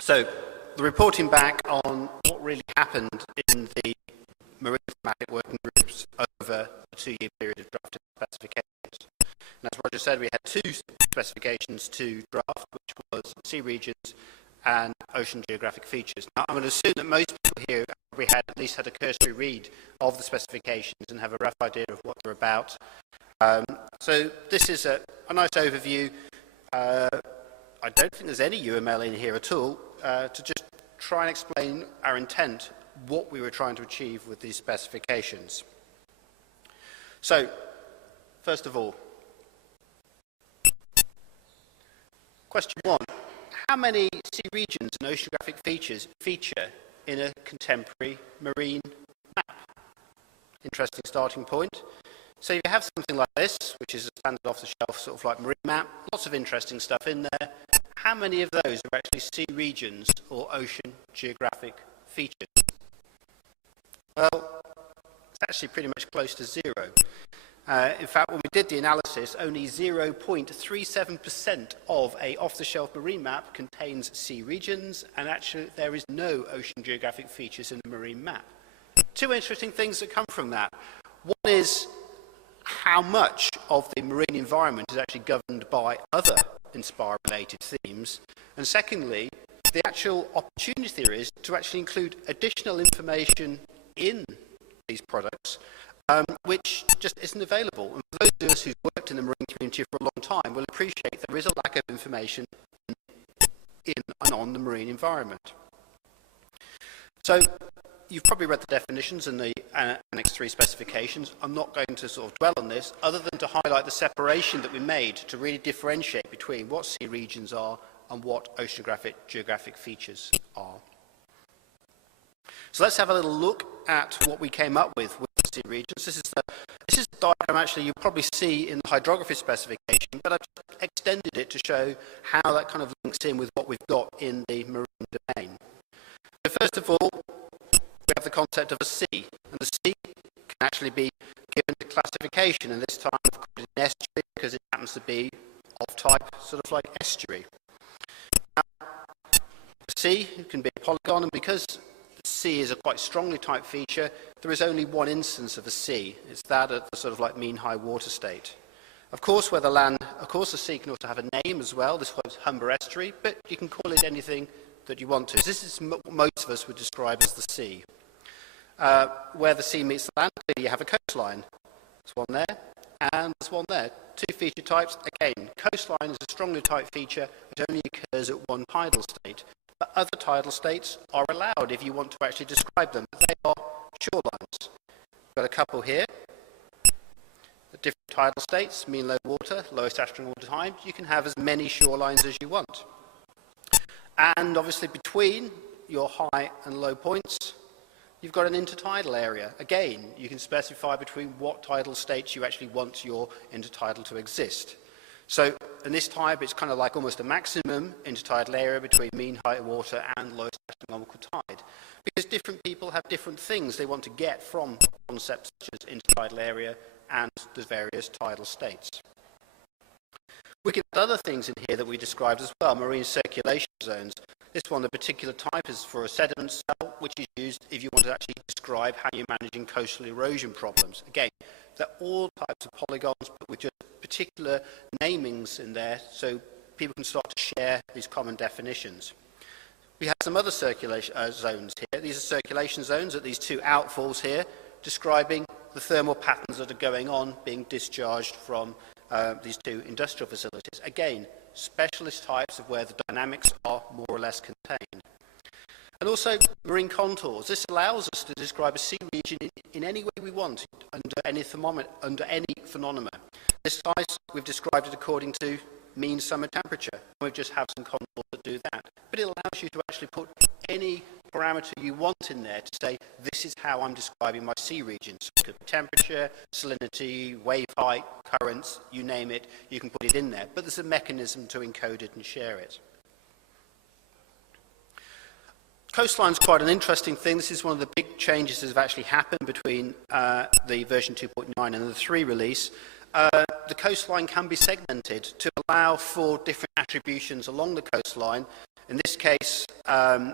So the reporting back on what really happened in the marine thematic working groups over a 2-year period of drafting specifications. And as Roger said, we had 2 specifications to draft, which was sea regions and ocean geographic features. Now, I'm going to assume that most people here probably had at least had a cursory read of the specifications and have a rough idea of what they're about. So this is a nice overview. I don't think there's any UML in here at all to just try and explain our intent, what we were trying to achieve with these specifications. So, first of all, question 1. How many sea regions and oceanographic features feature in a contemporary marine map? Interesting starting point. So you have something like this, which is a standard off-the-shelf sort of like marine map, lots of interesting stuff in there. How many of those are actually sea regions or ocean geographic features? Well, it's actually pretty much close to 0. In fact, when we did the analysis, only 0.37% of an off-the-shelf marine map contains sea regions, and actually there is no ocean geographic features in the marine map. 2 interesting things that come from that. One is how much of the marine environment is actually governed by other INSPIRE-related themes, and secondly, the actual opportunity there is to actually include additional information in these products, which just isn't available. And for those of us who've worked in the marine community for a long time will appreciate there is a lack of information in and on the marine environment. So you've probably read the definitions and the Annex 3 specifications. I'm not going to sort of dwell on this, other than to highlight the separation that we made to really differentiate between what sea regions are and what oceanographic geographic features are. So let's have a little look at what we came up with the sea regions. This is the diagram actually you probably see in the hydrography specification, but I've extended it to show how that kind of links in with what we've got in the marine domain. So first of all, we have the concept of a sea, and the sea can actually be given a classification, and this time we've called it an estuary because it happens to be of type sort of like estuary. Now, the sea can be a polygon, and because the sea is a quite strongly typed feature, there is only one instance of a sea. It's that at the sort of like mean high water state. Of course, the sea can also have a name as well. This was Humber Estuary, but you can call it anything that you want to. This is what most of us would describe as the sea. Where the sea meets the land, you have a coastline. There's one there, and there's one there. 2 feature types. Again, coastline is a strongly typed feature. It only occurs at one tidal state. But other tidal states are allowed if you want to actually describe them. They are shorelines. We've got a couple here. The different tidal states, mean low water, lowest astronomical time. You can have as many shorelines as you want. And obviously between your high and low points, you've got an intertidal area. Again, you can specify between what tidal states you actually want your intertidal to exist. So in this type, it's kind of like almost a maximum intertidal area between mean high water and lowest astronomical tide. Because different people have different things they want to get from concepts such as intertidal area and the various tidal states. We can add other things in here that we described as well, marine circulation zones. This one, the particular type, is for a sediment cell, which is used if you want to actually describe how you're managing coastal erosion problems. Again, they're all types of polygons, but with just particular namings in there, so people can start to share these common definitions. We have some other circulation zones here. These are circulation zones at these 2 outfalls here, describing the thermal patterns that are going on, being discharged from these 2 industrial facilities. Again, specialist types of where the dynamics are more or less contained. And also marine contours. This allows us to describe a sea region in any way we want, under any phenomenon. This size, we've described it according to mean summer temperature. We just have some contours that do that. But it allows you to actually put any parameter you want in there to say, this is how I'm describing my sea region. So it could be temperature, salinity, wave height, currents, you name it, you can put it in there. But there's a mechanism to encode it and share it. Coastline's quite an interesting thing. This is one of the big changes that have actually happened between the version 2.9 and the 3 release. The coastline can be segmented to allow for different attributions along the coastline. In this case,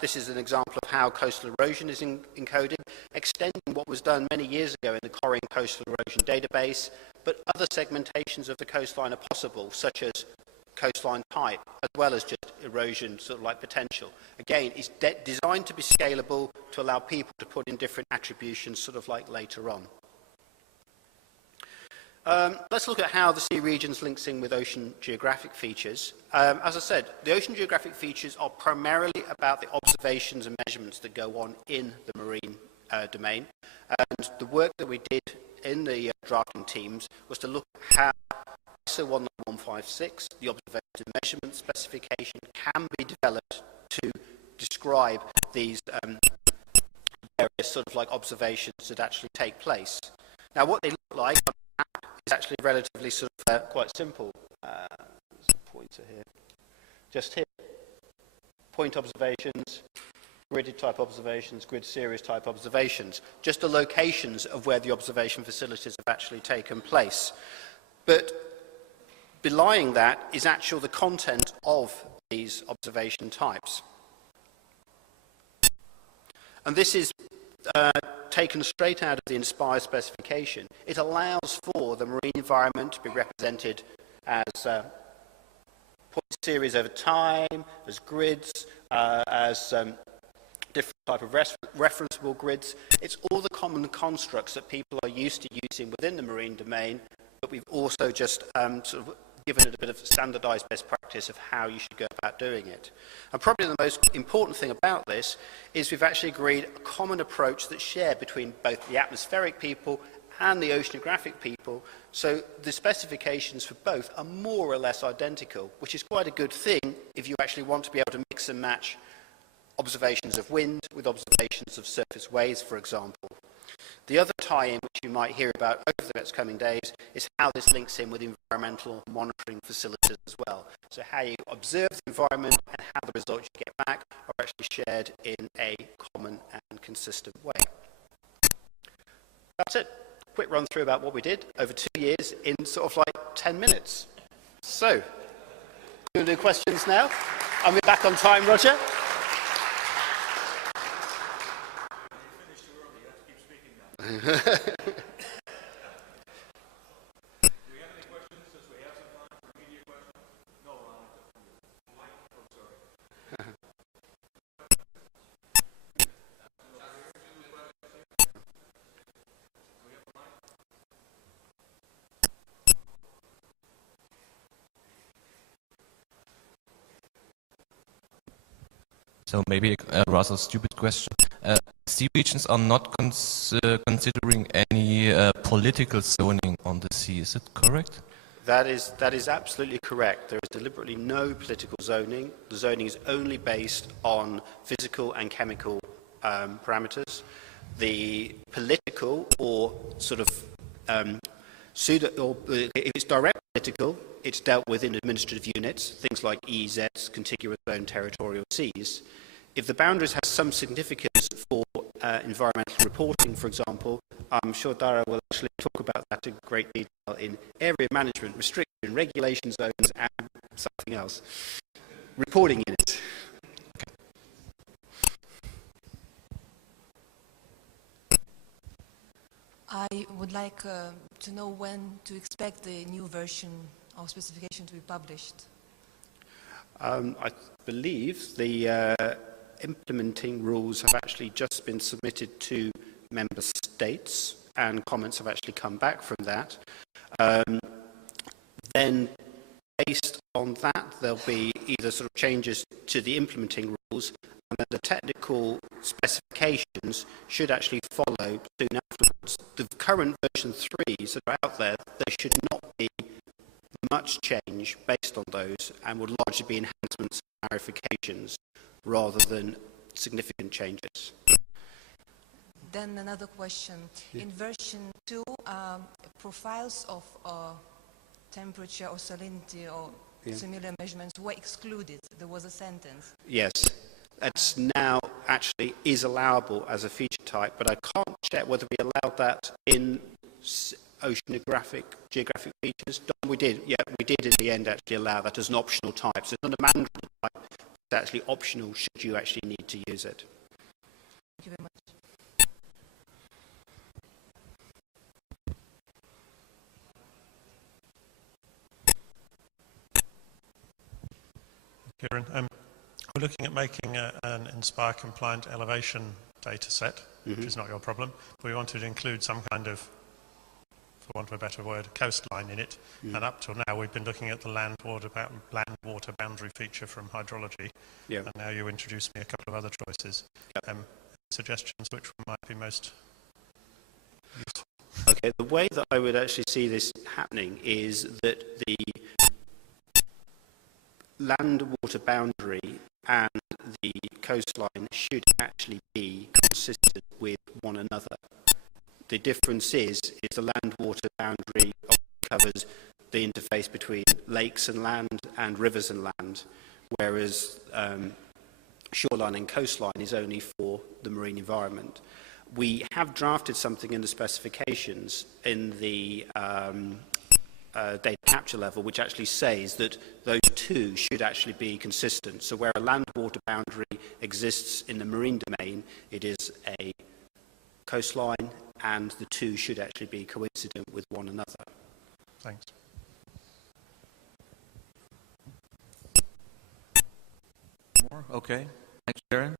this is an example of how coastal erosion is encoded, extending what was done many years ago in the Keiran Coastal Erosion Database, but other segmentations of the coastline are possible, such as coastline type, as well as just erosion sort of like potential. Again, it's designed to be scalable to allow people to put in different attributions sort of like later on. Let's look at how the sea regions links in with ocean geographic features. As I said, the ocean geographic features are primarily about the observations and measurements that go on in the marine domain. And the work that we did in the drafting teams was to look at how ISO 19156, the observation and measurement specification, can be developed to describe these various sort of like observations that actually take place. Now, what they look like is actually relatively sort of quite simple. There's a pointer here. Just here. Point observations, gridded type observations, grid series type observations. Just the locations of where the observation facilities have actually taken place. But belying that is actually the content of these observation types. And this is taken straight out of the INSPIRE specification. It allows for the marine environment to be represented as point series over time, as grids, as different type of referenceable grids. It's all the common constructs that people are used to using within the marine domain, but we've also just sort of given it a bit of standardized best practice of how you should go about doing it. And probably the most important thing about this is we've actually agreed a common approach that's shared between both the atmospheric people and the oceanographic people, so the specifications for both are more or less identical, which is quite a good thing if you actually want to be able to mix and match observations of wind with observations of surface waves, for example. The other tie-in which you might hear about over the next coming days is how this links in with environmental monitoring facilities as well. So how you observe the environment and how the results you get back are actually shared in a common and consistent way. That's it. Quick run through about what we did over 2 years in sort of like 10 minutes. So, we'll do questions now. Are we back on time, Roger? Do we have any questions? Since we have some time for media questions? No, Ron. Oh, sorry. So maybe a rather stupid question. Sea regions are not considering any political zoning on the sea. Is it correct? That is absolutely correct. There is deliberately no political zoning. The zoning is only based on physical and chemical parameters. The political or sort of if it's direct political, it's dealt with in administrative units, things like EEZs, contiguous zone territorial seas. If the boundaries have some significance for environmental reporting, for example, I'm sure Dara will actually talk about that in great detail in area management, restriction, regulation zones, and something else. Reporting units. I would like to know when to expect the new version of specification to be published. I believe the implementing rules have actually just been submitted to member states and comments have actually come back from that. Then based on that there'll be either sort of changes to the implementing rules and then the technical specifications should actually follow soon afterwards. The current version 3s that are out there, there should not be much change based on those and would largely be enhancements and clarifications rather than significant changes. Then another question. Yeah. In version 2, profiles of temperature or salinity or similar measurements were excluded. There was a sentence. Yes. That's now actually is allowable as a feature type, but I can't check whether we allowed that in oceanographic, geographic features. Don, we did. Yeah, we did in the end actually allow that as an optional type. So it's not a mandatory type, It's actually optional should you actually need to use it. Thank you very much. Keiran, we're looking at making an INSPIRE-compliant elevation data set, which is not your problem, but we wanted to include some kind of, for want of a better word, coastline in it. And up till now, we've been looking at the land-water boundary feature from hydrology. Yeah. And now you introduced me a couple of other choices. Yep. Suggestions which one might be most useful? Okay, the way that I would actually see this happening is that the land-water boundary and the coastline should actually be consistent with one another. The difference is the land-water boundary covers the interface between lakes and land and rivers and land, whereas shoreline and coastline is only for the marine environment. We have drafted something in the specifications in the data capture level, which actually says that those two should actually be consistent. So where a land-water boundary exists in the marine domain, it is a coastline, and the two should actually be coincident with one another. Thanks. More? Okay. Thanks, Keiran.